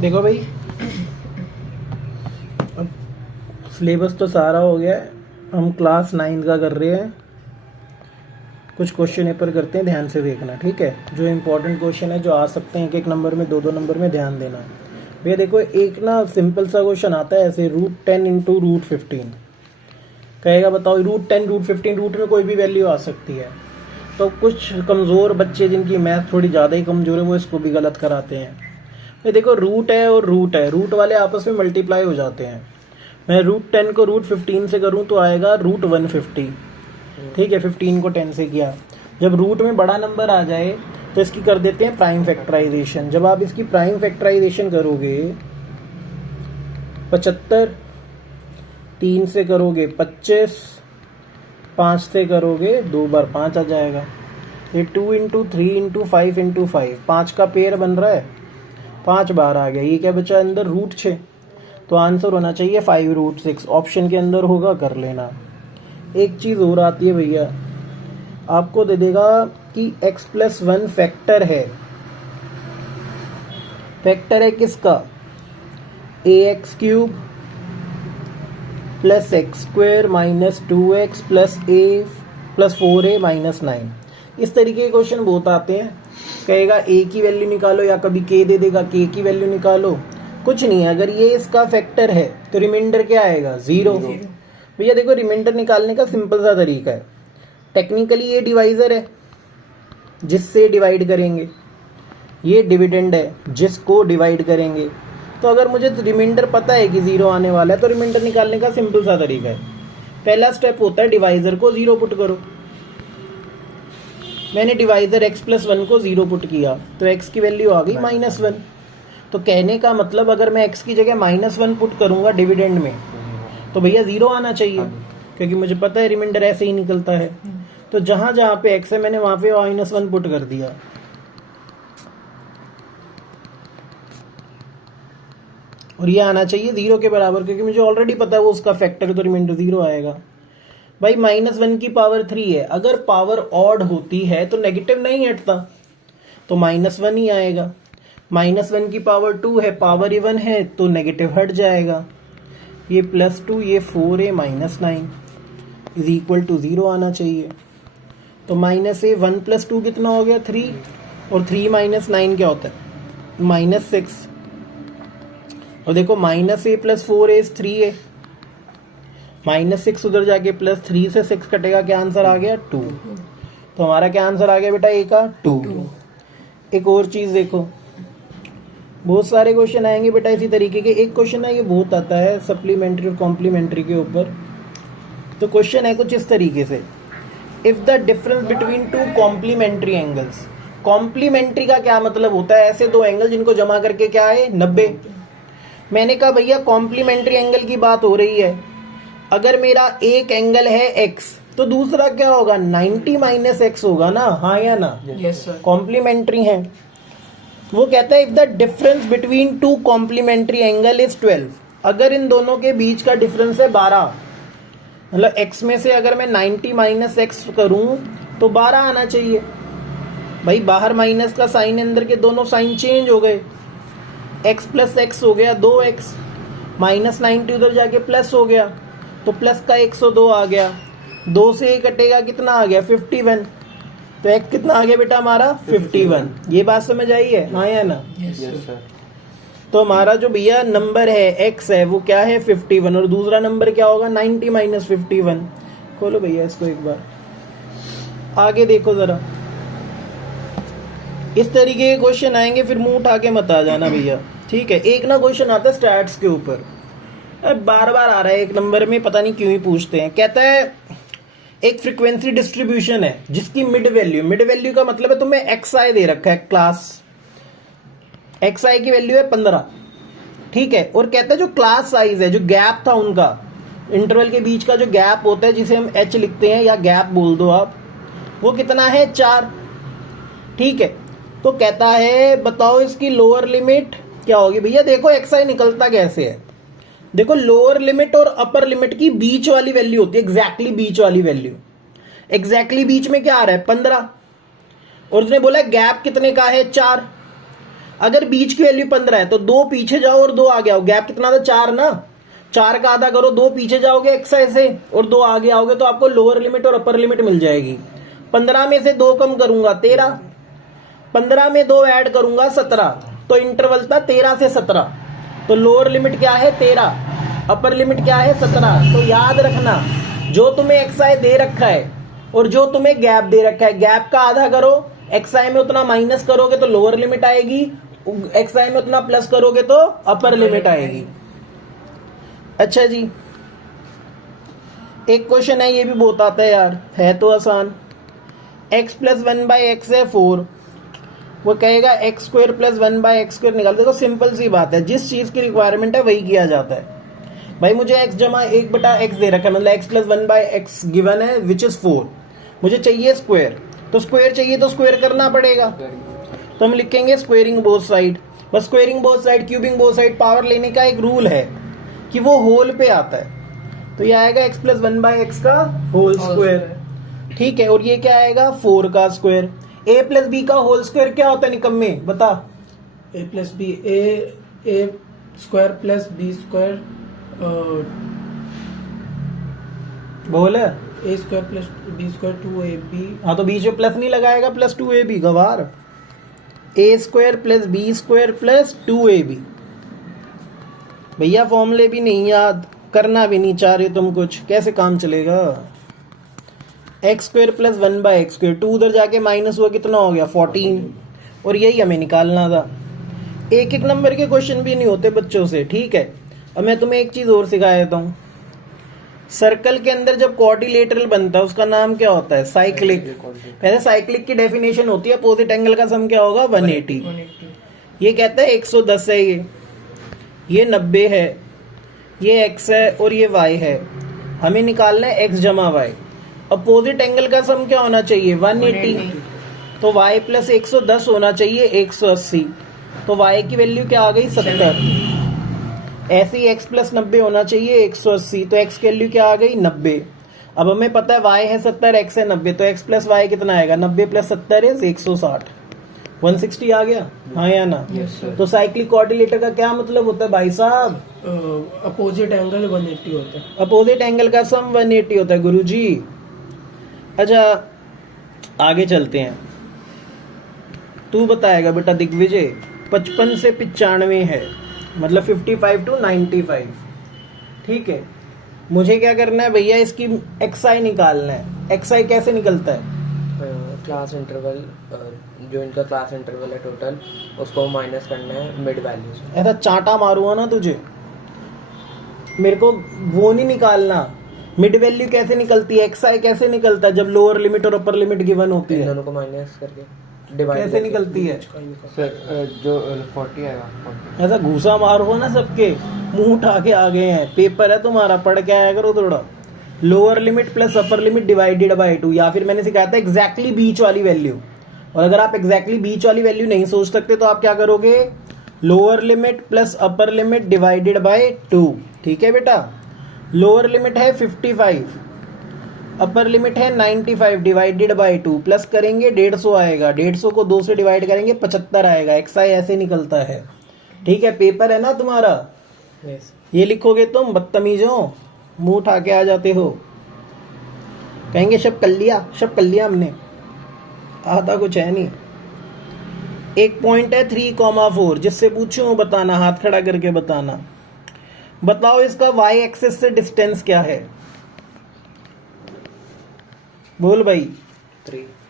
देखो भाई, अब सिलेबस तो सारा हो गया है, हम क्लास 9 का कर रहे हैं। कुछ क्वेश्चन पेपर करते हैं, ध्यान से देखना, ठीक है। जो इम्पोर्टेंट क्वेश्चन है, जो आ सकते हैं 1-1 नंबर में, 2-2 नंबर में, ध्यान देना। भैया देखो, एक ना सिंपल सा क्वेश्चन आता है ऐसे, √10 इंटू √15 कहेगा, बताओ √10 √15, रूट में कोई भी वैल्यू आ सकती है। तो कुछ कमज़ोर बच्चे जिनकी मैथ थोड़ी ज़्यादा ही कमज़ोर है, वो इसको भी गलत कराते हैं। ये देखो, रूट है और रूट है, रूट वाले आपस में मल्टीप्लाई हो जाते हैं। मैं √10 को √15 से करूँ तो आएगा √150, ठीक है। 15 को 10 से किया। जब रूट में बड़ा नंबर आ जाए तो इसकी कर देते हैं प्राइम फैक्टराइजेशन। जब आप इसकी प्राइम फैक्टराइजेशन करोगे, 75, 3 से करोगे 25, 5 से करोगे 2 बार 5 आ जाएगा। ये 2 इंटू 3 इंटू 5 इंटू 5, 5 का पेयर बन रहा है, 5 बार आ गया। ये क्या बचा अंदर, √6, तो आंसर होना चाहिए 5√6। ऑप्शन के अंदर होगा, कर लेना। एक चीज़ और आती है भैया, आपको दे देगा कि x+1 फैक्टर है। फैक्टर है किसका, ax³ + x² - 2x + a + 4a - 9। इस तरीके के क्वेश्चन बहुत आते हैं। कहेगा a की वैल्यू निकालो, या कभी k दे देगा, k की वैल्यू निकालो। कुछ नहीं है, अगर ये इसका फैक्टर है तो रिमाइंडर क्या आएगा, 0। भैया देखो, रिमाइंडर निकालने का सिंपल सा तरीका है। टेक्निकली ये डिवाइजर है, जिससे डिवाइड करेंगे। ये डिविडेंड है, जिसको डिवाइड करेंगे। तो अगर मुझे रिमाइंडर पता है कि 0 आने वाला है, तो रिमाइंडर निकालने का सिंपल सा तरीका है। पहला स्टेप होता है डिवाइजर को 0 पुट करो। मैंने डिवाइजर x+1 को 0 पुट किया तो x की वैल्यू आ गई -1। तो कहने का मतलब, अगर मैं x की जगह -1 पुट करूंगा डिविडेंड में, तो भैया 0 आना चाहिए, क्योंकि मुझे पता है रिमाइंडर ऐसे ही निकलता है। तो जहां जहां पे x है, मैंने वहां पे -1 पुट कर दिया। और ये आना चाहिए 0 के बराबर, क्योंकि मुझे ऑलरेडी पता है वो उसका फैक्टर है, तो रिमाइंडर 0 आएगा। भाई -1 की पावर 3 है, अगर पावर ऑड होती है तो नेगेटिव नहीं हटता, तो -1 ही आएगा। -1 की पावर 2 है, पावर इवन है, तो नेगेटिव हट जाएगा। ये +2, ये 4a - 9 = 0 आना चाहिए। तो -a 1 + 2 कितना हो गया, 3, और 3 - 9 क्या होता है, -6। और देखो, -a + 4a 3a, -6 उधर जाके +3 से 6 कटेगा, क्या आंसर आ गया, 2। तो हमारा क्या आंसर आ गया बेटा, a का 2। एक और चीज देखो, बहुत सारे क्वेश्चन आएंगे बेटा इसी तरीके के। एक क्वेश्चन है, ये बहुत आता है सप्लीमेंट्री और कॉम्प्लीमेंट्री के ऊपर। तो क्वेश्चन है कुछ इस तरीके से, if the difference between 2 complementary angles. Complementary का क्या मतलब होता है, ऐसे दो एंगल जिनको जमा करके क्या है, 90। मैंने कहा भैया कॉम्प्लीमेंट्री एंगल की बात हो रही है। अगर मेरा एक एंगल है x, तो दूसरा क्या होगा, 90 - x होगा ना, हाँ या ना, यस सर। कॉम्प्लीमेंट्री है। वो कहता है if the difference between 2 complementary angle is 12। अगर इन दोनों के बीच का डिफरेंस है 12, मतलब x में से अगर मैं 90 - x करूं तो 12 आना चाहिए। भाई बाहर माइनस का साइन, अंदर के दोनों साइन चेंज हो गए। x + x हो गया 2x, -90 उधर जाके प्लस हो गया, तो प्लस का 102 आ गया। 2 से कटेगा, कितना आ गया, 51। तो x कितना आ गया बेटा हमारा, 51। ये बात समझ आई है, हाँ या ना, यस सर। तो हमारा जो भैया नंबर है x है, वो क्या है, 51, और दूसरा नंबर क्या होगा, 90 - 51। खोलो भैया इसको एक बार, आगे देखो जरा। इस तरीके के क्वेश्चन आएंगे, फिर मुंह उठा के मत आ जाना भैया, ठीक है। एक ना क्वेश्चन आता है स्टैट्स के ऊपर, बार बार आ रहा है 1 नंबर में, पता नहीं क्यों ही पूछते हैं। कहता है एक फ्रीक्वेंसी डिस्ट्रीब्यूशन है जिसकी मिड वैल्यू का मतलब है तुम्हें xi दे रखा है, क्लास xi की वैल्यू है 15, ठीक है। और कहता है जो क्लास साइज है, जो गैप था उनका, इंटरवल के बीच का जो गैप होता है, जिसे हम h लिखते हैं या गैप बोल दो आप, वो कितना है, 4, ठीक है। तो कहता है बताओ इसकी लोअर लिमिट क्या होगी। भैया देखो xi निकलता कैसे है, देखो लोअर लिमिट और अपर लिमिट की बीच वाली वैल्यू होती है, एग्जैक्टली बीच वाली वैल्यू। एग्जैक्टली बीच में क्या आ रहा है, 15, और उसने बोला गैप कितने का है, 4। अगर बीच की वैल्यू 15 है तो 2 पीछे जाओ और 2 आगे आओ, गैप कितना था 4 ना, 4 का आधा करो, 2 पीछे जाओगे एक्साई से और 2 आगे आओगे तो आपको लोअर लिमिट और अपर लिमिट मिल जाएगी। 15 में से 2 कम करूंगा 13, 15 में 2 ऐड करूंगा 17, तो इंटरवल था 13 से 17, तो लोअर लिमिट क्या है 13, अपर लिमिट क्या है 17। तो याद रखना जो तुम्हें एक्साई दे रखा है और जो तुम्हें गैप दे रखा है, गैप का आधा करो, एक्साई में उतना माइनस करोगे तो लोअर लिमिट आएगी, एक्साई में उतना प्लस करोगे तो अपर लिमिट आएगी। अच्छा जी, एक क्वेश्चन है, ये भी बहुत आता है यार, है तो आसान। x प्लस 1/x है 4, वो कहेगा x square plus 1/x square निकाल। देखो सिंपल सी बात है, जिस चीज की रिक्वायरमेंट है वही किया जाता है। भाई मुझे x जमा 1/x दे रखा है, मतलब x प्लस 1/x गिवन है विच इज 4, मुझे चाहिए स्क्वायर, तो स्क्वायर चाहिए तो स्क्वायर करना पड़ेगा, तो हम लिखेंगे स्क्वेयरिंग बोथ साइड। बस squaring both side, cubing both side, power लेने का एक रूल है कि वो होल पे आता है, तो ये आएगा x प्लस 1/x का होल स्क्वायर, ठीक है। और ये क्या आएगा 4 का स्क्वायर। a प्लस बी का होल स्क्वायर क्या होता है निकम्मे, बता। a plus B, A square plus B square, बोल A square plus B square 2ab। हाँ तो बीच में प्लस नहीं लगाएगा, प्लस 2ab गवार, A square plus B square plus 2ab। भैया फॉर्मूले भी नहीं याद, करना भी नहीं चाह रहे तुम कुछ, कैसे काम चलेगा। X square plus 1/x square, 2 उधर जाके माइनस हुआ, कितना हो गया 14, और यही हमें निकालना था। एक एक नंबर के क्वेश्चन भी नहीं होते बच्चों से, ठीक है। अब मैं तुम्हें एक चीज और सिखा देता हूँ, सर्कल के अंदर जब क्वाड्रिलेटरल बनता है उसका नाम क्या होता है, साइक्लिक। पहले साइक्लिक की डेफिनेशन होती है, अपोजिट एंगल का सम क्या होगा 180। ये कहता है 110 है, ये 90 है, ये x है और ये y है, हमें निकालना है x जमा वाई। अपोजिट एंगल का सम क्या होना चाहिए 180, तो y प्लस 110 होना चाहिए 180, तो y की वैल्यू क्या आ गई 70। ऐसे ही x प्लस 90 होना चाहिए 180, तो x की वैल्यू क्या आ गई 90। अब हमें पता है y है 70, x है 90, तो x प्लस y कितना आएगा, 90 प्लस 70 इज 160, 160 आ गया, हाँ या ना। तो साइक्लिक क्वाड्रिलेटर का क्या मतलब होता है भाई साहब, अपोजिट एंगल 180 होता है, अपोजिट एंगल का सम 180 होता है गुरुजी। अच्छा आगे चलते हैं, तू बताएगा बेटा दिग्विजय, 55 से 95 है, मतलब 55 to 95, ठीक है। मुझे क्या करना है भैया, इसकी एक्साई निकालना है। एक्साई कैसे निकलता है, क्लास इंटरवल, जो इनका क्लास इंटरवल है टोटल, उसको माइनस करना है मिड वैल्यू से। ऐसा चांटा मारूंगा ना तुझे, मेरे को वो नहीं निकालना, मिड वैल्यू कैसे निकलती है, एक्साई कैसे निकलता है जब लोअर लिमिट और अपर लिमिट गिवन होती है, दोनों को माइनस करके डिवाइड कैसे निकलती है। सर जो 40 आएगा 40। ऐसा घूसा मारो ना, सबके मुंह उठा के आ गए हैं, पेपर है तुम्हारा, पढ़ के आया करो थोड़ा। Lower limit plus upper limit divided by 2, या फिर मैंने सिखाया था एग्जैक्टली बीच वाली वैल्यू। और अगर आप एग्जैक्टली बीच वाली वैल्यू नहीं सोच सकते तो आप क्या करोगे, lower limit plus upper limit divided by 2, ठीक है बेटा। लोअर लिमिट है 55, अपर लिमिट है 95 डिवाइडेड बाय 2, प्लस करेंगे 150 आएगा, 150 को 2 से डिवाइड करेंगे 75 आएगा। एक्साई ऐसे निकलता है, ठीक है। पेपर है ना तुम्हारा, ये लिखोगे तुम बदतमीजों, मुंह उठा के आ जाते हो, कहेंगे शब कर लिया हमने, आता कुछ है नहीं। एक पॉइंट है 3,4, जिससे पूछूं बताना, हाथ खड़ा करके बताना। बताओ इसका y एक्सिस से डिस्टेंस क्या है, बोल भाई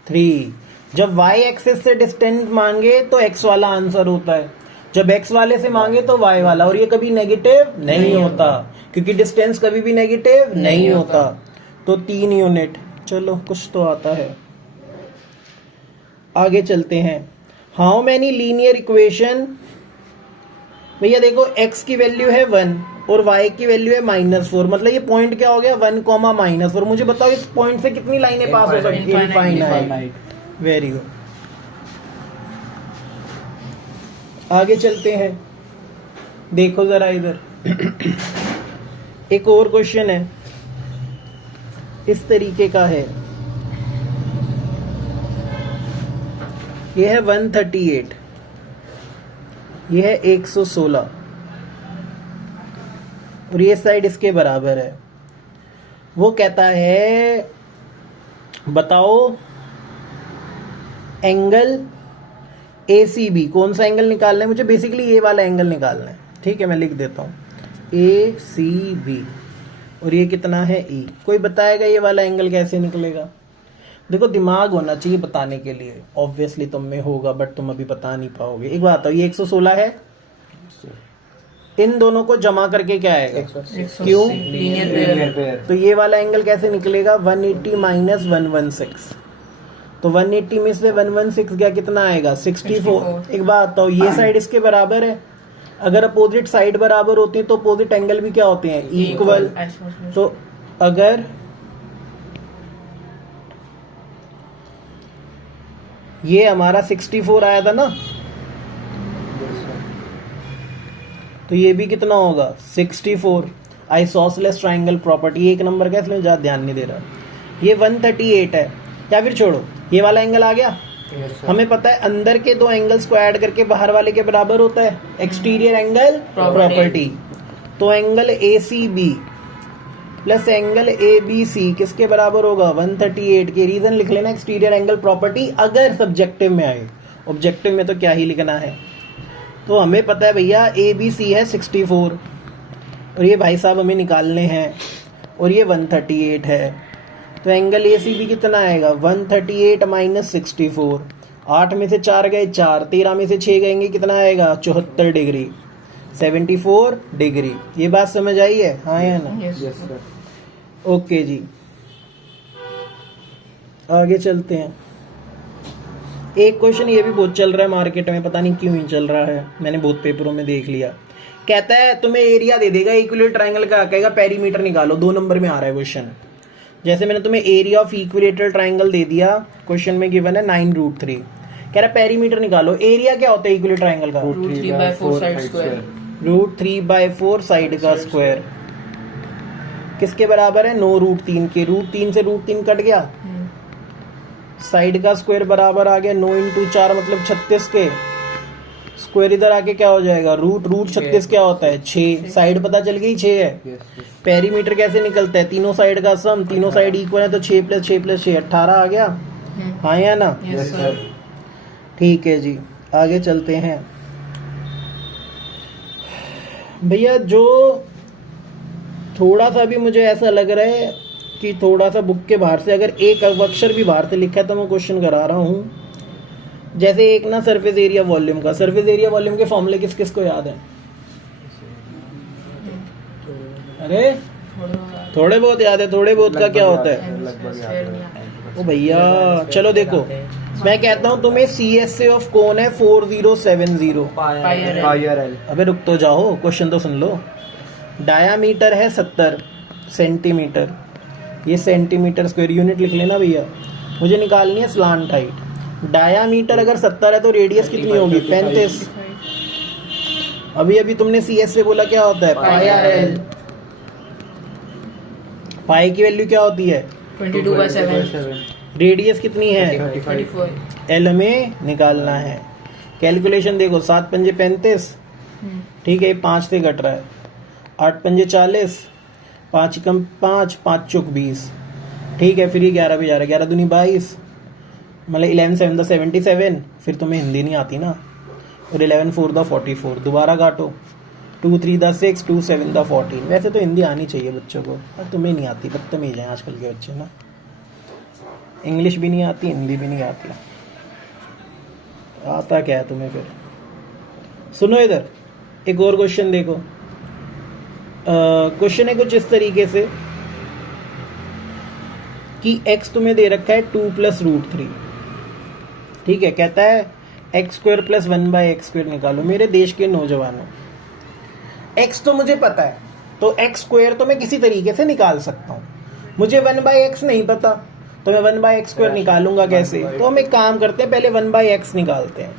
3। जब y एक्सिस से डिस्टेंस मांगे तो x वाला आंसर होता है, जब x वाले से मांगे तो y वाला, और ये कभी नेगेटिव नहीं होता क्योंकि डिस्टेंस कभी भी नेगेटिव नहीं होता। तो 3 यूनिट, चलो कुछ तो आता है। आगे चलते हैं, हाउ मेनी लीनियर इक्वेशन। भैया देखो x की वैल्यू है 1 और y की वैल्यू है -4, मतलब ये पॉइंट क्या हो गया 1, -4। मुझे बताओ इस पॉइंट से कितनी लाइनें पास हो सकती है, इनफाइनाइट। वेरी गुड, आगे चलते हैं। देखो जरा इधर एक और क्वेश्चन है, इस तरीके का है, ये है 138, ये है 116 और ये साइड इसके बराबर है। वो कहता है बताओ एंगल ACB, कौन सा एंगल निकालना है मुझे? बेसिकली ये वाला एंगल निकालना है, ठीक है, मैं लिख देता हूँ ACB और ये कितना है E। कोई बताएगा ये वाला एंगल कैसे निकलेगा? देखो दिमाग होना चाहिए बताने के लिए, ऑब्वियसली तुम में होगा बट तुम अभी बता नहीं पाओगे। एक बात बताओ, ये 116 है, इन दोनों को जमा करके क्या आएगा? क्यों? Linear pair. तो ये वाला एंगल कैसे निकलेगा? 180 माइनस 116। तो 180 में से 116 गया, कितना आएगा? 64। एक बात बताओ, ये साइड इसके बराबर है, अगर अपोजिट साइड बराबर होती है तो अपोजिट एंगल भी क्या होते हैं? इक्वल। तो अगर ये हमारा 64 आया था ना, तो ये भी कितना होगा? 64। आइसोसेलेस ट्रायंगल प्रॉपर्टी, एक नंबर का, इसलिए ज्यादा ध्यान नहीं दे रहा। ये 138 है, या फिर छोड़ो, ये वाला एंगल आ गया। हमें पता है अंदर के दो एंगल्स को ऐड करके बाहर वाले के बराबर होता है, एक्सटीरियर एंगल प्रॉपर्टी। तो angle ACB plus angle ABC किसके बराबर होगा? 138 के। रीजन लिख लेना, एक्सटीरियर एंगल प्रॉपर्टी, अगर सब्जेक्टिव में आए। ऑब्जेक्टिव में तो क्या ही लिखना है। तो हमें पता है भैया ABC है 64 और ये भाई साहब हमें निकालने हैं, और ये 138 है। तो एंगल ACB कितना आएगा? 138 माइनस 64। 8 में से 4 गए 4, 13 में से 6 गएंगे, कितना आएगा? 74 डिग्री, 74 डिग्री। ये बात समझ आई है? हाँ या ना? Yes sir. ओके जी, आगे चलते हैं। एक क्वेश्चन ये भी बहुत चल रहा है मार्केट में, पता नहीं क्यों ही चल रहा है, मैंने बहुत पेपरों में देख लिया। कहता है तुम्हें एरिया दे देगा इक्विलेटरल ट्रायंगल का, कहेगा पेरीमीटर निकालो। 2 नंबर में आ रहा है क्वेश्चन। जैसे मैंने तुम्हें एरिया ऑफ इक्विलेटरल ट्रायंगल दे दिया, क्वेश्चन में गिवन है 9√3, कह रहा पेरीमीटर निकालो। एरिया क्या होता है इक्विलेटरल ट्रायंगल का? √3/4 साइड स्क्वायर। √3/4 साइड का स्क्वायर किसके बराबर है? 9√3 के। √3 से √3 कट गया, साइड का स्क्वायर बराबर आ गया 9 × 4 मतलब 36 के। स्क्वायर इधर आके क्या हो जाएगा? रूट 36 क्या होता है? 6। साइड पता चल गई 6 है। पेरीमीटर कैसे निकलता है? तीनों साइड का सम, तीनों साइड इक्वल है तो 6 + 6 + 6 18 आ गया। हाँ या ना? Yes sir. ठीक है जी, आगे चलते हैं भैया। जो थोड़ा सा भी मुझे ऐसा लग रहा है कि थोड़ा सा बुक के बाहर से अगर एक अक्षर भी बाहर से लिखा है तो मैं क्वेश्चन करा रहा हूँ। जैसे एक ना सरफेस एरिया वॉल्यूम का, सरफेस एरिया वॉल्यूम के फॉर्मूले किस किस को याद है? अरे थोड़े बहुत याद है। थोड़े बहुत का क्या होता है? ओ भैया चलो देखो, मैं कहता हूँ तुम्हें CSA ऑफ कौन है? 4070 पायर। अबे रुक तो जाओ, क्वेश्चन तो सुन लो। डायामीटर है 70 सेंटीमीटर, ये सेंटीमीटर स्क्वायर, यूनिट लिख लेना भैया। मुझे निकालनी है स्लांट हाइट। डायामीटर अगर 70 है तो रेडियस कितनी होगी? 35। अभी तुमने CSA बोला क्या होता है? πr/l। पाई की वैल्यू क्या होती है? 22/7। रेडियस कितनी है? 34। एल में निकालना है। कैलकुलेशन देखो, 7 पंजे 35, ठीक है, 5 से घट रहा है। 8 पंजे 40, 5 कम 5, 5 चौक 20, ठीक है। फिर ये 11 भी जा रहा है, 11 दूनी 22, मतलब 11 7 77। फिर तुम्हें हिंदी नहीं आती ना, और 11 4 44, दोबारा काटो, 2 3 6, 2 7 14। वैसे तो हिंदी आनी चाहिए बच्चों को, और तुम्हें नहीं आती, बदतमीज हैं आजकल के बच्चे ना। इंग्लिश भी नहीं आती, हिंदी भी नहीं आती, आता क्या है तुम्हें फिर? सुनो इधर, एक और क्वेश्चन देखो। क्वेश्चन है कुछ इस तरीके से कि x तुम्हें दे रखा है 2 + √3, ठीक है। कहता है x² + 1/x² निकालो। मेरे देश के नौजवानों, x तो मुझे पता है, तो x² तो मैं किसी तरीके से निकाल सकता हूँ। मुझे 1/x नहीं पता, तो मैं 1/x² निकालूंगा कैसे? तो हम एक काम करते हैं, पहले 1/x निकालते हैं।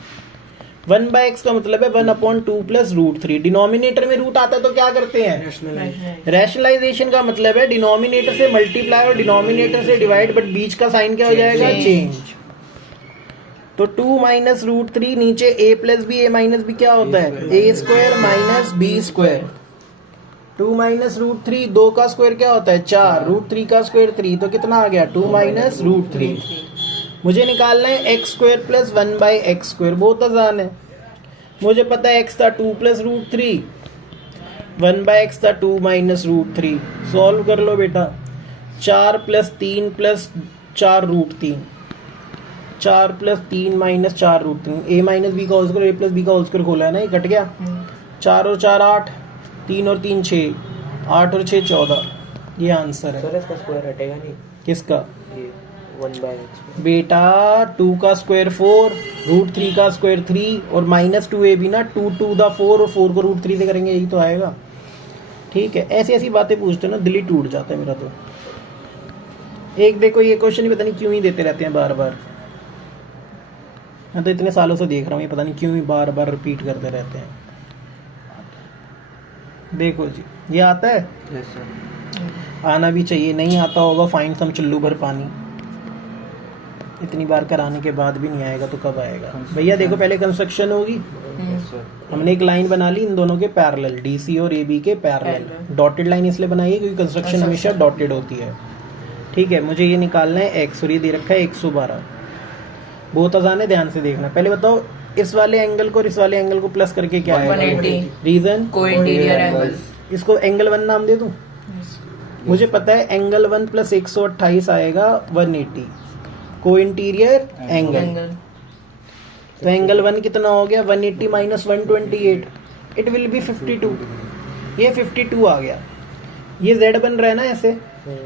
1/x का मतलब है 1/2 + √3। डिनोमिनेटर में रूट आता है तो क्या करते हैं? रैशनलाइजेशन का मतलब है डिनोमिनेटर से मल्टीप्लाई और डिनोमिनेटर से डिवाइड, बट बीच का साइन क्या हो जाएगा? चेंज। तो 2 माइनस रूट 3 नीचे a plus B, a minus B क्या होता है a square minus B square. 2 minus root 3, 2 का स्क्वायर क्या होता है 4, रूट 3 का स्क्वायर 3, तो कितना आ गया 2 माइनस रूट 3। मुझे निकालना है x square plus 1 by x square, बहुत आसान है। मुझे पता है एक्स था 2 प्लस रूट 3, 1 बाई एक्स था 2 माइनस रूट 3। सॉल्व कर लो बेटा, 4 plus 3 plus 4 root 3, 4 plus 3 minus 4 root 3, A minus B का whole square, A plus B का होल स्क्वायर खोला है ना, ये कट गया। 4 और 4 8, 3 और 3 6, 8 और 6 14, ये आंसर है। सर इसका स्क्वायर हटेगा नहीं, किसका? ये 1 बाई एक्स। बेटा 2 का स्क्वायर 4, रूट 3 का स्क्वायर 3 और माइनस 2a भी ना, 2 2 द 4 और 4 को रूट 3 से करेंगे, यही तो आएगा। ठीक है, ऐसी ऐसी बातें पूछते हैं ना, दिल ही टूट जाता है मेरा तो। एक देखो ये क्वेश्चन ही पता नहीं क्यों ही देते रहते हैं बार बार, मैं तो इतने सालों से देख रहा हूँ, ये पता नहीं क्यों ही बार बार रिपीट करते रहते हैं। देखो जी, ये आता है, यस सर। आना भी चाहिए, नहीं आता होगा फाइन सम चुल्लू भर पानी। इतनी बार कराने के बाद भी नहीं आएगा तो कब आएगा भैया? देखो पहले कंस्ट्रक्शन होगी, यस सर। हमने एक लाइन बना ली इन दोनों के पैरेलल, डीसी और एबी के पैरेलल। डॉटेड लाइन इसलिए बनाई है क्योंकि कंस्ट्रक्शन हमेशा डॉटेड होती है। ठीक है, मुझे ये निकालना है एक्स और ये दे रखा है 112। बहुत आसान है, ध्यान से देखना। पहले बताओ इस वाले एंगल को और इस वाले एंगल को प्लस करके क्या आएगा? 180। रीजन को इंटीरियर एंगल्स। इसको एंगल 1 नाम दे दूं? मुझे पता है एंगल 1 प्लस 128 आएगा 180, को इंटीरियर एंगल। तो एंगल 1 कितना हो गया? 180 माइनस 128, इट विल बी 52। ये 52 आ गया। ये z बन रहा है ना ऐसे,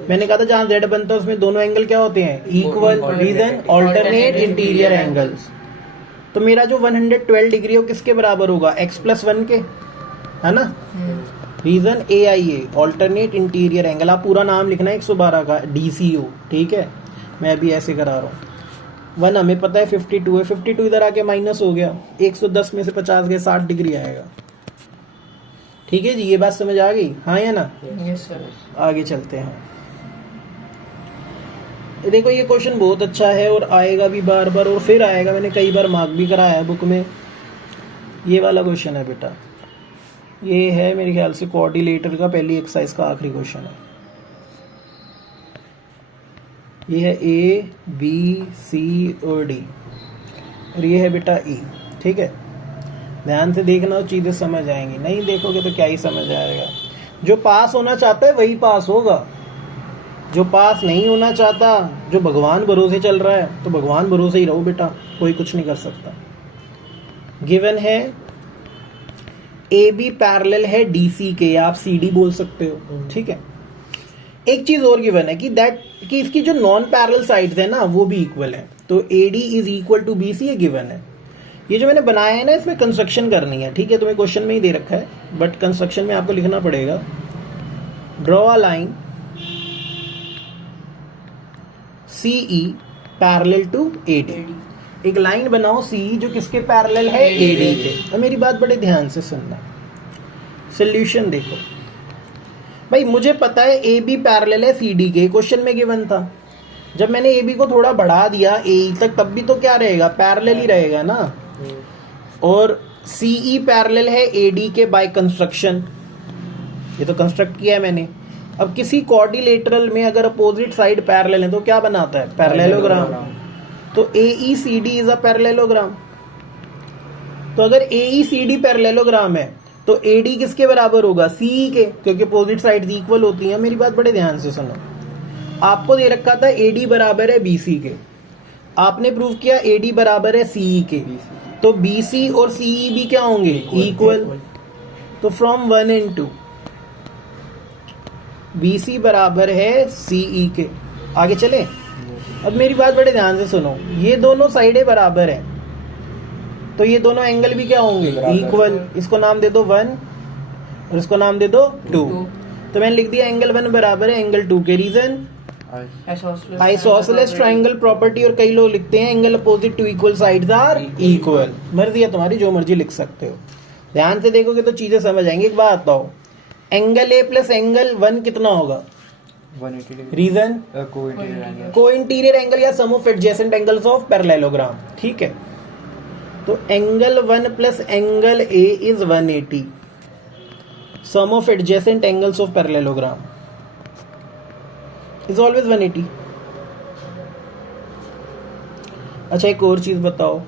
मैंने कहा था जहां z बनता है उसमें दोनों एंगल क्या होते हैं? Equal. Reason alternate interior angles. तो मेरा जो 112 डिग्री है वो किसके बराबर होगा? x प्लस 1 के, है ना। Reason AIA alternate interior angle. आप पूरा नाम लिखना है 112 का, DCO। ठीक है, मैं अभी ऐसे करा रहा हूँ। 1 हमें पता है 52 है, 52 इधर आके माइनस हो गया, 110 में से 50 गए, 60 डिग्री आएगा। ठीक है जी, ये बात समझ आ गई? हाँ या ना? Yes sir. आगे चलते हैं। देखो ये क्वेश्चन बहुत अच्छा है और आएगा भी बार बार, और फिर आएगा, मैंने कई बार मार्क भी कराया है बुक में। ये वाला क्वेश्चन है बेटा, ये है मेरे ख्याल से कोऑर्डिनेटर का पहली एक्सरसाइज का आखिरी क्वेश्चन है। ये है A B C और D, और ये है बेटा E। ठीक है, ध्यान से देखना और चीजें समझ आएंगी, नहीं देखोगे तो क्या ही समझ आएगा। जो पास होना चाहता है वही पास होगा, जो पास नहीं होना चाहता, जो भगवान भरोसे चल रहा है, तो भगवान भरोसे ही रहो बेटा, कोई कुछ नहीं कर सकता। गिवन है AB पैरेलल है DC के, आप CD बोल सकते हो। ठीक है, एक चीज और गिवन है कि इसकी जो नॉन पैरेलल साइड्स है ना वो भी इक्वल है, तो AD is equal to BC, ये गिवन है। ये जो मैंने बनाया है ना इसमें कंस्ट्रक्शन करनी है। ठीक है, तुम्हें क्वेश्चन में ही दे रखा है, बट कंस्ट्रक्शन में आपको लिखना पड़ेगा। Draw a line CE parallel to AD। एक लाइन बनाओ CE जो किसके पैरेलल है? AD के। तो मेरी बात बड़े ध्यान से सुनना, सॉल्यूशन देखो भाई। मुझे पता है AB पैरेलल है CD के, क्वेश्चन में गिवन था। जब मैंने AB को थोड़ा बढ़ा दिया AE तक, तब भी तो क्या रहेगा? पैरेलल ही रहेगा ना। और CE पैरेलल है AD के बाय कंस्ट्रक्शन, ये तो कंस्ट्रक्ट किया है मैंने। अब किसी क्वाड्रिलेटरल में अगर अपोजिट साइड पैरेलल है तो क्या बनाता है? पैरेललोग्राम। तो AECD इज अ पैरेललोग्राम। तो अगर AECD पैरेललोग्राम है तो AD किसके बराबर होगा? CE के, क्योंकि अपोजिट साइड्स इक्वल होती हैं। मेरी बात बड़े ध्यान से सुनो, आपको दे रखा था AD बराबर है BC के, आपने प्रूव किया AD बराबर है CE के, तो BC और CE भी क्या होंगे? इक्वल। तो फ्रॉम 1 and 2 BC बराबर है CE के। आगे चले। अब मेरी बात बड़े ध्यान से सुनो, ये दोनों साइडें बराबर हैं, तो ये दोनों एंगल भी क्या होंगे? इक्वल। इसको नाम दे दो 1 और इसको नाम दे दो 2। तो मैंने लिख दिया एंगल 1 बराबर है एंगल 2 के। रीजन आइसोसेलेस ट्रायंगल प्रॉपर्टी, और कई लोग लिखते हैं angle opposite to equal sides are equal. मर्जी है तुम्हारी, जो मर्जी लिख सकते हो। ध्यान से देखोगे तो चीजें समझ आएंगी। एक बात बताओ, एंगल A प्लस एंगल 1 कितना होगा? 180 degree. Reason Co-interior angle. Co-interior angle या sum of adjacent angles of parallelogram, ठीक है। तो angle 1 plus angle A is 180, sum of adjacent angles of parallelogram is always 180। अच्छा एक और चीज बताओ,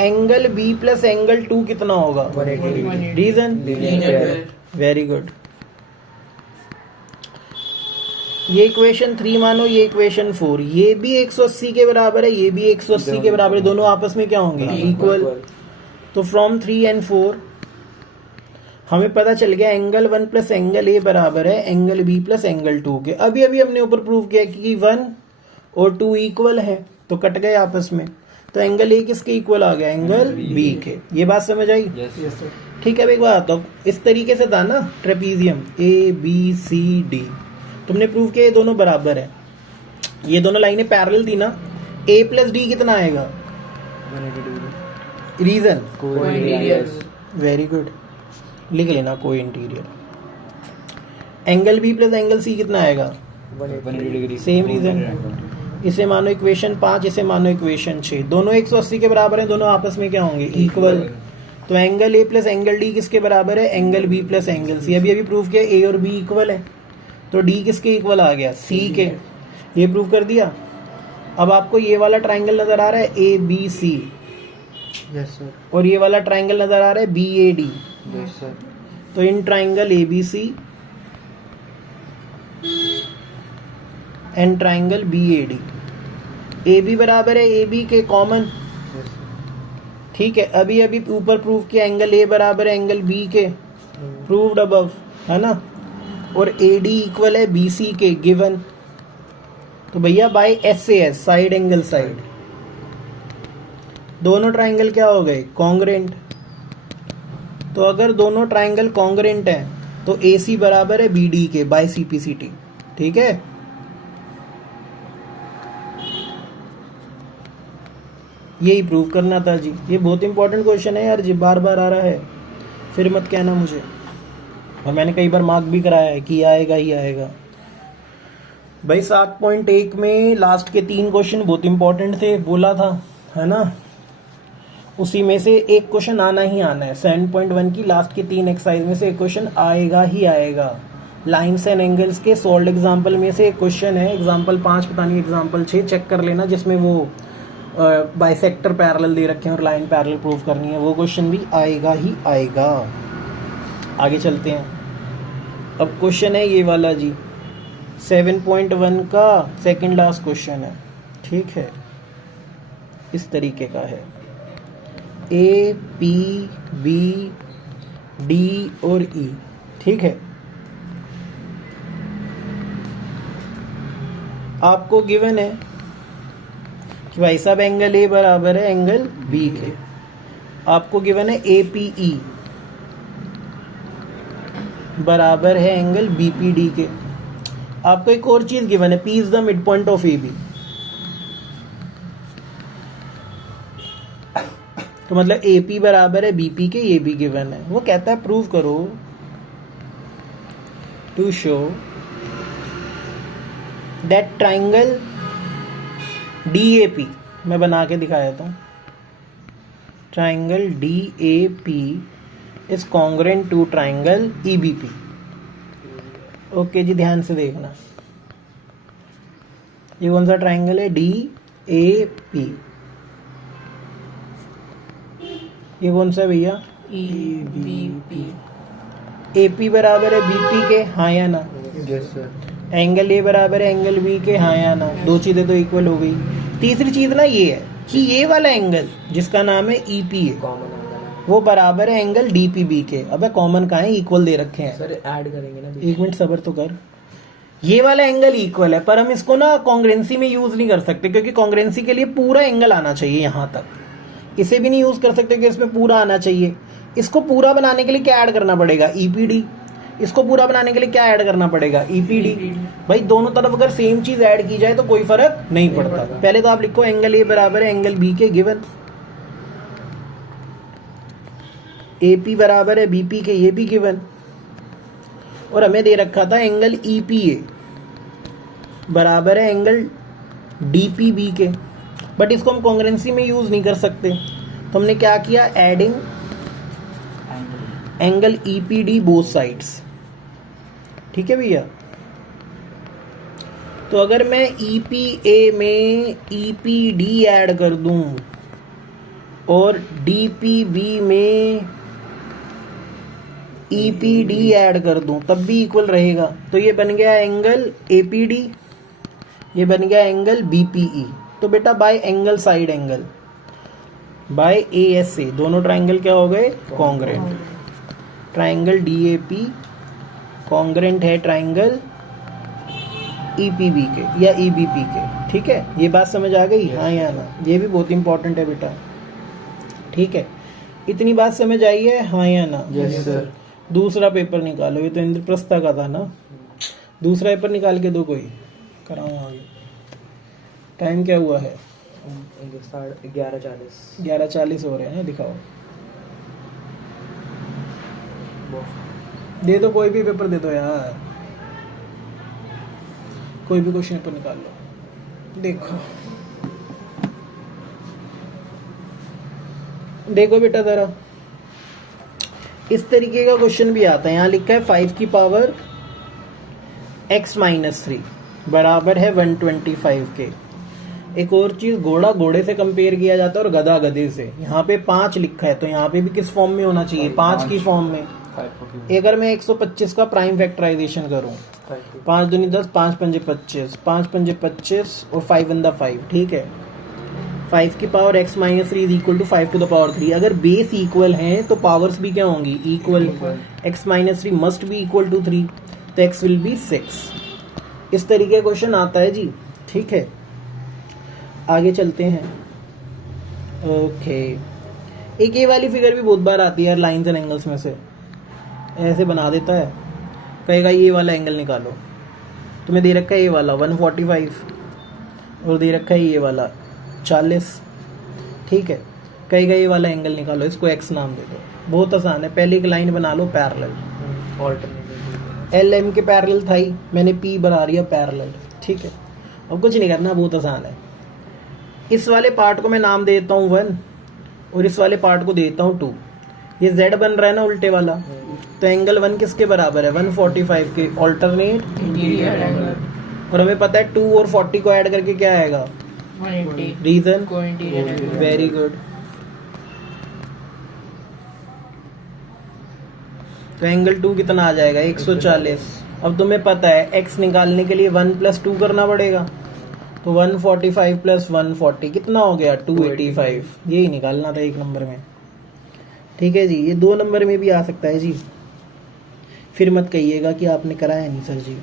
एंगल बी प्लस एंगल 2 कितना होगा? 180 रीजन Linear. Very good. ये इक्वेशन 3 मानो, ये इक्वेशन 4, ये भी 180 के बराबर है, ये भी 180 के बराबर है, दोनों आपस में क्या होंगे? इक्वल। तो फ्रॉम 3 एंड 4 हमें पता चल गया एंगल 1 प्लस एंगल ए बराबर है एंगल बी प्लस एंगल 2 के। अभी अभी हमने ऊपर प्रूव किया कि 1 और 2 इक्वल है, तो कट गए आपस में, तो एंगल ए किसके इक्वल आ गया? एंगल बी के। ये बात समझ आई? Yes. ठीक है। अब एक बात बताओ, इस तरीके से था ना trapezium, A B C D, तुमने प्रूव किया ये दोनों बराबर है, ये दोनों लाइनें पैरेलल थी ना, ए प्लस डी कितना आएगा? 180 degree. Reason Co-interior. Very good, लिख लेना कोई interior. Angle B plus angle C कितना आएगा? 180 degree. Same reason. Co-interior angle. इसे मानो इक्वेशन 5, इसे मानो इक्वेशन 6, दोनों 180 के बराबर हैं, दोनों आपस में क्या होंगे? इक्वल। तो angle A plus angle D किसके बराबर है? Angle B plus angle C. अभी अभी प्रूव किया ए और बी इक्वल है, तो डी किसके इक्वल आ गया? सी के। ये प्रूव कर दिया। अब आपको ये वाला ट्राइंगल नजर आ रहा है A B C, Yes sir. और ये वाला ट्राइंगल नजर आ रहा है B A D. Yes sir. तो in triangle A B C and triangle B A D, A B बराबर है ए बी के, कॉमन, Yes. ठीक है। अभी अभी ऊपर प्रूव किया एंगल ए बराबर है एंगल बी के, प्रूव्ड अबव, है ना, और ए डी इक्वल है बी सी के, गिवन। तो भैया बाय एस से एस, साइड एंगल साइड, दोनों ट्राइंगल क्या हो गए? कॉन्ग्रेंट। तो अगर दोनों ट्राइंगल कॉन्ग्रेंट हैं तो ए सी बराबर है बी डी के, by C P C T, ठीक है। यही प्रूव करना था जी। ये बहुत इंपॉर्टेंट क्वेश्चन है यार जी, बार बार आ रहा है, फिर मत कहना मुझे, और मैंने कई बार मार्क भी कराया है कि आएगा ही आएगा। भाई 7.1 में लास्ट के 3 क्वेश्चन बहुत इंपॉर्टेंट थे, बोला था, है ना, उसी में से एक क्वेश्चन आना ही आना है। 7.1 की लास्ट की 3 एक्सरसाइज में से एक क्वेश्चन आएगा ही आएगा। लाइन्स एंड एंगल्स के सॉल्व एग्जाम्पल में से एक क्वेश्चन है, एग्जाम्पल 5 पता नहीं एग्जाम्पल 6, चेक कर लेना, जिसमें वो बाइसेक्टर पैरेलल दे रखे हैं और लाइन पैरेलल प्रूव करनी है, वो क्वेश्चन भी आएगा ही आएगा। आगे चलते हैं। अब क्वेश्चन है ये वाला जी, 7.1 का सेकंड लास्ट क्वेश्चन है, ठीक है, इस तरीके का है। ए पी बी डी और ई, ठीक है। आपको गिवन है कि भाई साहब एंगल ए बराबर है एंगल बी के, आपको गिवन है ए पी ई बराबर है एंगल बी पी डी के। आपको एक और चीज गिवन है, P is the mid point of A B. तो मतलब ए पी बराबर है बी पी के, ये भी गिवन है। वो कहता है प्रूव करो to show that triangle D A P, मैं बना के दिखाया था, triangle D A P is congruent to triangle E B P. Okay जी, ध्यान से देखना, ये कौन सा ट्राइंगल है? D A P. ये कौन सा भैया? E B P. A P बराबर है बी पी के, हाँ या ना? Yes sir. एंगल ए बराबर है एंगल बी के, हाँ या ना? दो चीजें तो इक्वल हो गई। तीसरी चीज ना ये है कि ये वाला एंगल जिसका नाम है E P A, common angle है वो बराबर है एंगल डी पी बी के। अबे कॉमन कहाँ है? इक्वल दे रखे हैं। सर, ऐड करेंगे ना। एक मिनट सब्र तो कर। ये वाला एंगल इक्वल है, पर हम इसको ना कॉन्ग्रेंसी में यूज नहीं कर सकते, क्योंकि कॉन्ग्रेंसी के लिए पूरा एंगल आना चाहिए यहाँ तक। इसे भी नहीं यूज कर सकते कि इसमें पूरा आना चाहिए। इसको पूरा बनाने के लिए क्या ऐड करना पड़ेगा? ईपीडी। इसको पूरा बनाने के लिए क्या ऐड करना पड़ेगा? ईपीडी। भाई दोनों तरफ अगर सेम चीज ऐड की जाए तो कोई फर्क नहीं पड़ता। पहले तो आप लिखो एंगल ए बराबर है एंगल बी के, गिवन। ए पी बराबर है बी पी के, ये भी गिवन। और हमें दे रखा था एंगल ई पी ए, बराबर है एंगल DPB के, बट इसको हम कॉन्ग्रेंसी में यूज नहीं कर सकते, तो हमने क्या किया, adding angle EPD both sides. ठीक है भैया, तो अगर मैं EPA में EPD ऐड कर दूं और DPB में EPD ऐड कर दूं तब भी इक्वल रहेगा, तो ये बन गया एंगल APD, ये बन गया एंगल BPE। तो बेटा bye angle side angle by ASA दोनों ट्राइंगल क्या हो गए, कॉन्ग्रेंट। ट्राइंगल DAP कॉन्ग्रेंट है ट्राइंगल EPB के या EBP के। ठीक है, ये बात समझ आ गई, हाँ या ना, ये भी बहुत इंपॉर्टेंट है बेटा। ठीक है, इतनी बात समझ आई है, हाँ या ना। Yes sir. दूसरा पेपर निकालो, ये तो इंद्रप्रस्थ का था ना, दूसरा पेपर निकाल के दो कोई, कराऊँ आगे। टाइम क्या हुआ है, 11:40। 11:40 हो रहे हैं, दिखाओ। दे दो, कोई भी पेपर दे दो यार, कोई भी क्वेश्चन पेपर निकाल लो। देखो बेटा जरा, इस तरीके का क्वेश्चन भी आता है। यहाँ लिखा है 5 की पावर x-3 बराबर है 125 के। एक और चीज, घोड़ा घोड़े से कंपेयर किया जाता है और गधा गधे से। यहाँ पे 5 लिखा है, तो यहाँ पे भी किस फॉर्म में होना चाहिए, 5 की फॉर्म में। अगर मैं 125 का प्राइम फैक्टराइजेशन करूँ, 5 दूनी 10, 5 पंजे 25, 5 पंजे 25 और 5 इन द 5। ठीक है, 5 की power x-3 is equal to 5 to the power 3। अगर बेस इक्वल हैं तो पावर्स भी क्या होंगी, equal. x-3 must be equal to 3, तो x विल बी 6। इस तरीके का क्वेश्चन आता है जी। ठीक है, आगे चलते हैं। ओके, एक ये वाली फिगर भी बहुत बार आती है यार, लाइंस एंड एंगल्स में से ऐसे बना देता है, कहेगा ये वाला एंगल निकालो। तुम्हें दे रखा है ये वाला 145 और दे रखा है ये वाला 40। ठीक है, कहेगा ये वाला एंगल निकालो, इसको x नाम दे दो। बहुत आसान है, पहले एक लाइन बना लो पैरेलल, LM के पैरेलल था ही, मैंने P बना दिया पैरेलल। ठीक है, अब कुछ नहीं करना, बहुत आसान है। इस वाले पार्ट को मैं नाम दे देता हूँ 1 और इस वाले पार्ट को देता हूँ 2। ये Z बन रहा है ना उल्टे वाला, तो एंगल 1 किसके बराबर है, 145 के ऑल्टरनेट। और हमें पता है 2 और 40 को ऐड करके क्या आएगा, 180। रीजन, को इंटीरियर वेरी गुड। तो एंगल 2 कितना आ जाएगा, 140। अब तुम्हें पता है x निकालने के लिए 1 + 2 करना पड़ेगा, तो 145 + 140 कितना हो गया, 285। यही निकालना था 1 नंबर में। ठीक है जी, ये 2 नंबर में भी आ सकता है जी, फिर मत कहिएगा कि आपने कराया नहीं सर जी।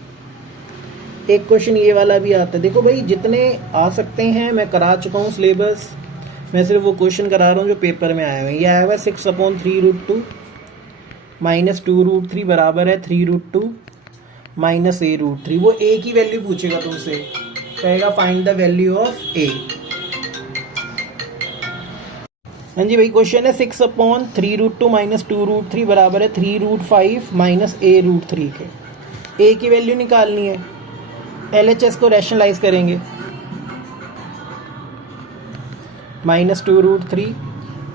एक क्वेश्चन ये वाला भी आता है। देखो भाई, जितने आ सकते हैं मैं करा चुका हूँ सिलेबस, मैं सिर्फ वो क्वेश्चन करा रहा हूँ जो पेपर में आए हुए हैं। ये आया हुआ है 6/3√2 - 2√3 बराबर है 3√2 - a√3। वो a की वैल्यू पूछेगा तुमसे, कहेगा find the value of a। हाँ जी भाई, क्वेश्चन है 6/3√2 - 2√3 बराबर है 3√5 - a√3 के। a की वैल्यू निकालनी है, LHS को रैशनलाइज करेंगे, -2√3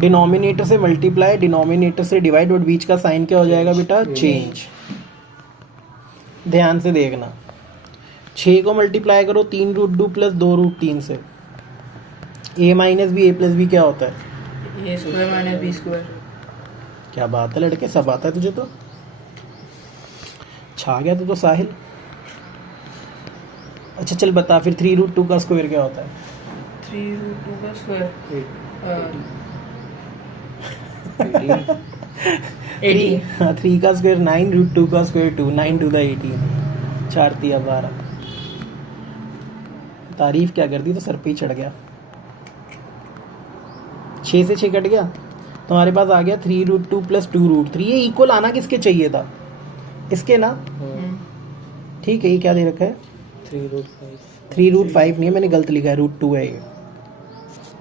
डिनोमिनेटर से मल्टीप्लाई, डिनोमिनेटर से डिवाइड, और बीच का साइन क्या हो जाएगा बेटा, चेंज। ध्यान से देखना, 6 को मल्टीप्लाई करो 3√2 + 2√3 से, a - b a + b क्या होता है, a² - b²। क्या बात है लड़के, सब आता है तुझे तो, छा गया तो साहिल। अच्छा चल बता फिर 3√2 का स्क्वायर क्या होता है, 3√2 का स्क्वायर 80। 3 का स्क्वायर 9, √2 का स्क्वायर 2, 9 × 18, 4 × 12। तारीफ क्या कर दी, तो सर पे ही चढ़ गया। 6 से 6 कट गया, तुम्हारे पास आ गया 3√2 + 2√3। ये इक्वल आना किसके चाहिए था, इसके ना। ठीक है, ये क्या दे रखा है, 3√5 नहीं है, मैंने गलत लिखा है, √2 है ये।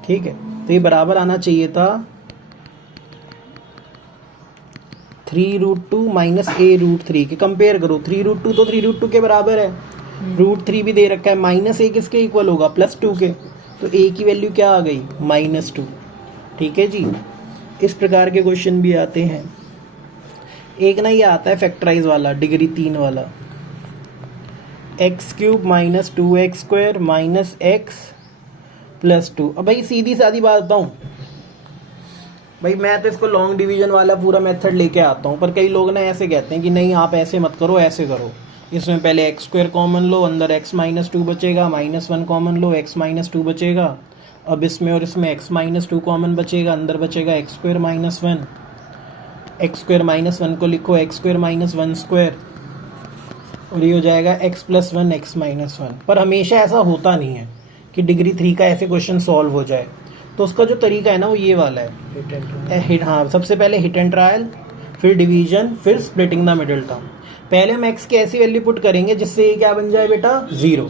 ठीक है, तो ये बराबर आना चाहिए था 3√2 - a√3 के। कंपेयर करो, 3√2 तो 3√2 के बराबर है, √3 भी दे रखा है, -a किसके इक्वल होगा, +2 के, तो a की वैल्यू क्या आ गई, -2। ठीक है जी, इस प्रकार के क्वेश्चन भी आते हैं। एक ना ये आता है फैक्टराइज वाला, डिग्री 3 वाला, x³ - 2x² - x + 2। अब भाई सीधी सादी बात बताऊँ भाई, मैं तो इसको लॉन्ग डिवीजन वाला पूरा मेथड लेके आता हूँ, पर कई लोग ना ऐसे कहते हैं कि नहीं आप ऐसे मत करो, ऐसे करो, इसमें पहले x² कॉमन लो, अंदर x - 2 बचेगा, -1 कॉमन लो, x - 2 बचेगा, अब इसमें और इसमें x - 2 कॉमन बचेगा, अंदर बचेगा x² - 1, x² - 1 को लिखो x² - 1² और ये हो जाएगा x + 1 x - 1। पर हमेशा ऐसा होता नहीं है कि डिग्री 3 का ऐसे क्वेश्चन सॉल्व हो जाए, तो उसका जो तरीका है ना वो ये वाला है, हाँ, सबसे पहले हिट एंड ट्रायल, फिर डिवीजन, फिर स्प्लिटिंग द मिडिल टर्म। पहले हम x की ऐसी वैल्यू पुट करेंगे जिससे ये क्या बन जाए बेटा, 0।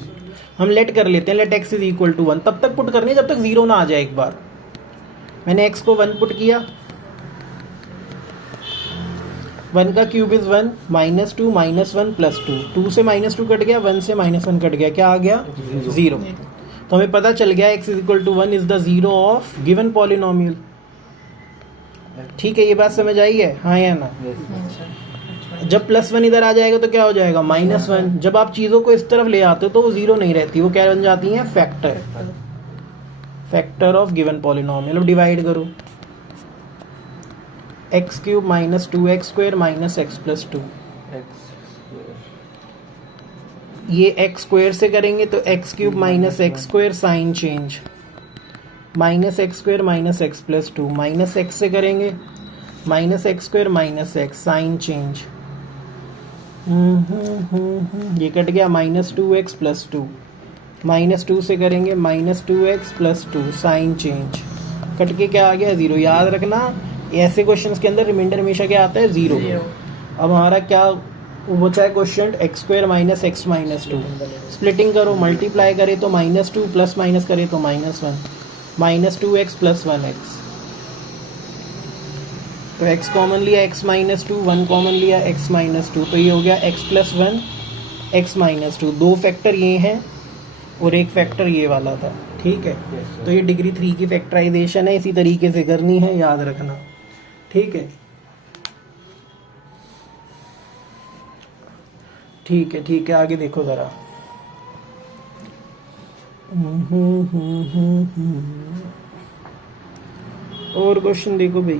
हम लेट कर लेते हैं, लेट x = 1, तब तक पुट करनी है जब तक 0 ना आ जाए। एक बार मैंने x को 1 पुट किया, 1 का क्यूब इज 1, -2 - 1 + 2, 2 से -2 कट गया, 1 से -1 कट गया, क्या आ गया, 0। तो हमें पता चल गया x = 1 is the 0 of given polynomial. ठीक है, ये बात समझ आई है, हाँ या ना। जब +1 इधर आ जाएगा तो क्या हो जाएगा, -1। जब आप चीज़ों को इस तरफ ले आते हो तो वो 0 नहीं रहती, वो क्या बन जाती हैं, फैक्टर ऑफ गिवन पॉलिनोमियल। अब डिवाइड करो, x³ - 2x² - x + 2, ये x² से करेंगे तो x³ - x² sign change, -x² - x + 2, -x से करेंगे -x² - x साइन चेंज, ये कट गया, -2x + 2, -2 से करेंगे -2x + 2 साइन चेंज, कट के क्या आ गया, 0। याद रखना ऐसे क्वेश्चंस के अंदर रिमाइंडर हमेशा क्या आता है, 0। अब हमारा क्या बचा है क्वेश्चन, x² - x - 2, स्प्लिटिंग करो, मल्टीप्लाई करे तो -2, प्लस माइनस करे तो -1, -2x + 1x, तो x कॉमन लिया, x - 2, 1 कॉमन लिया, x - 2, तो ये हो गया x + 1 x - 2। 2 फैक्टर ये हैं और एक फैक्टर ये वाला था। ठीक है, तो ये डिग्री 3 की फैक्टराइजेशन है, इसी तरीके से करनी है, याद रखना। ठीक है, ठीक है, आगे देखो ज़रा। और क्वेश्चन देखो भाई।